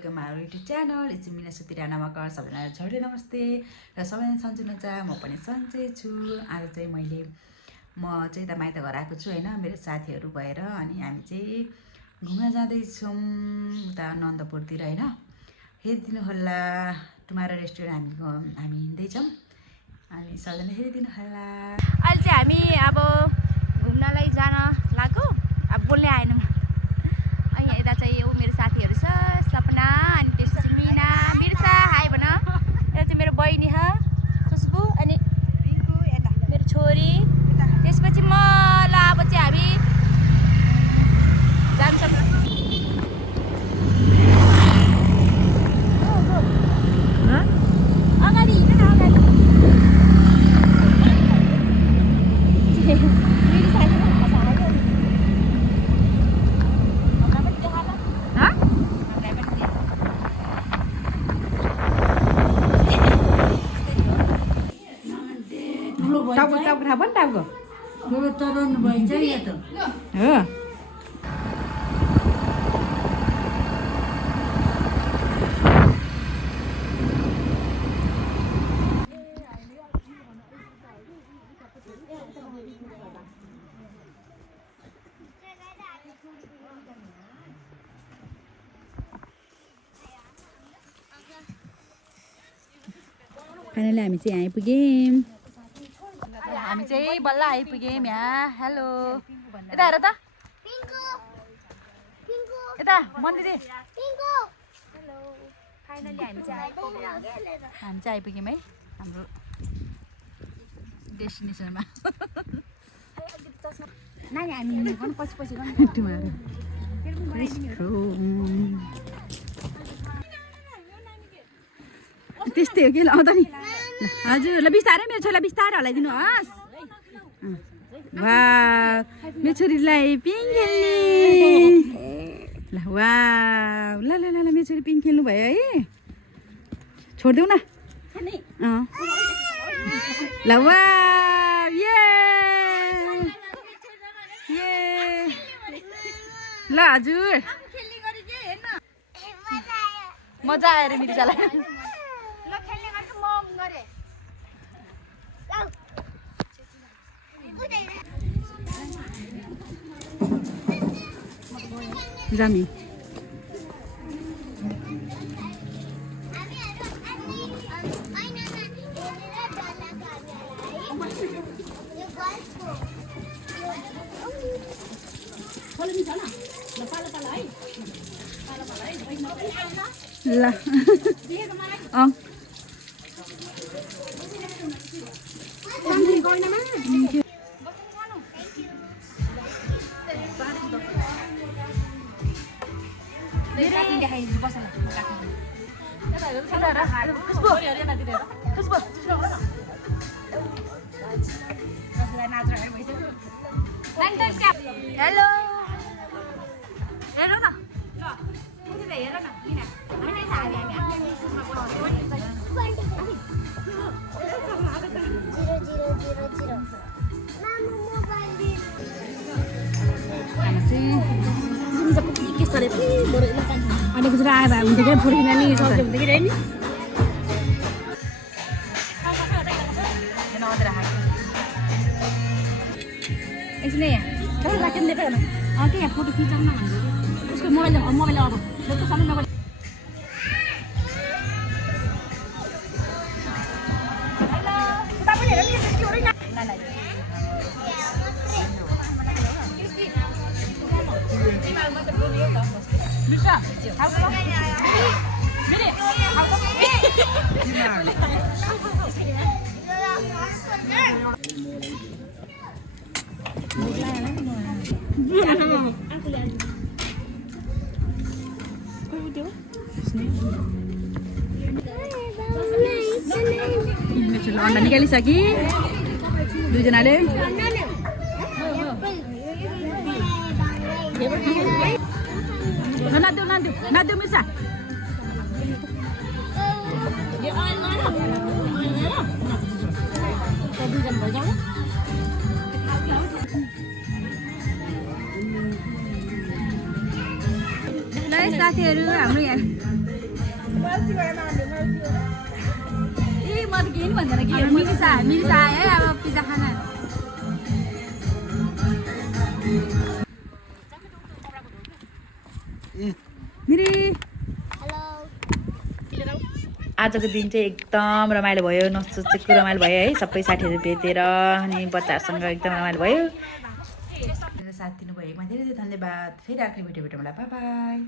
Welcome our YouTube channel. It's Mina सुती राणा मकर। सबैजनालाई छोडे नमस्ते र सबैजना सन्चै हुनुहुन्छ। म पनि सन्चै छु। आज चाहिँ म चाहिँ त माइत घर आएको छु हैन, मेरो साथीहरू भएर। अनि हामी चाहिँ घुम्न जाँदैछौँ उता नन्दपुरतिर हैन। हेरिदिनु होला, टुमारो रेस्टुरेन्ट हामी हिँड्दैछौँ। अनि सबैजना हेरिदिनु होला। अहिले चाहिँ हामी अब घुम्नलाई जान लाग्यो। अब बोल्नै आएन म। अनि यता चाहिँ यो मेरो साथीहरू छ, सपना, अनि त्यसपछि मिना, मिर्सा, हाई भन। यता चाहिँ मेरो बहिनी छ खुसबु, अनि पिङ्कु, यता मेरो छोरी। त्यसपछि म ल अब चाहिँ हामी जान्छौँ। अगाडि हिँड न, अगाडि। टाउको थाहा भयो नि टाउको? तराउनु भइन्छ या त हो। फाइनली हामी चाहिँ आइपुग्यौँ। हामी चाहिँ बल्ल आइपुग्यौँ यहाँ। हेलो, यता हेर त, यता मन्दिर। फाइनली हामी चाहिँ आइपुग्यौँ है हाम्रो डेस्टिनेसनमा। नानी हामी हिँडेको पछि पछि त्यस्तै हो कि आउँदा नि। हजुर ल बिस्तारै मेरो छोरीलाई बिस्तारै हल्लाइदिनु होस्। वाह, मेरो छोरीलाई पिङ खेल्ने। ल वाह, ल ल ल मेरो छोरी पिङ खेल्नु भयो है। छोडिदेऊ न। ल वाह, ये ये ल हजुर मजा आयो रे मिर्जालाई। जामी ल हेलो, हेर न, हेर न मिना। अनि गुजरा आयो भए हुन्थ्यो क्या फुर्किन नि सक्यो हुन्थ्यो कि नि। एकछिन यहाँ राखेर लिएको होइन के यहाँ फोटो खिचाउन भन्नु उसको मोबाइल अब जस्तो सानो मोबाइल। अन्डा निकालिसकि दुईजनाले। नादेऊ मिर्सा। ल साथीहरू हाम्रो यहाँ ए म त केही नि भन्दैन कि मिर्सा आयो है अब पिज्जा खाना आजको दिन चाहिँ एकदम रमाइलो भयो, नसोचेको रमाइलो भयो है। सबै साथीहरू भेटेर अनि बच्चाहरूसँग एकदम रमाइलो भयो। साथ दिनुभएकोमा धेरै धेरै धन्यवाद। फेरि अर्को भिडियो भेटौँला। By by.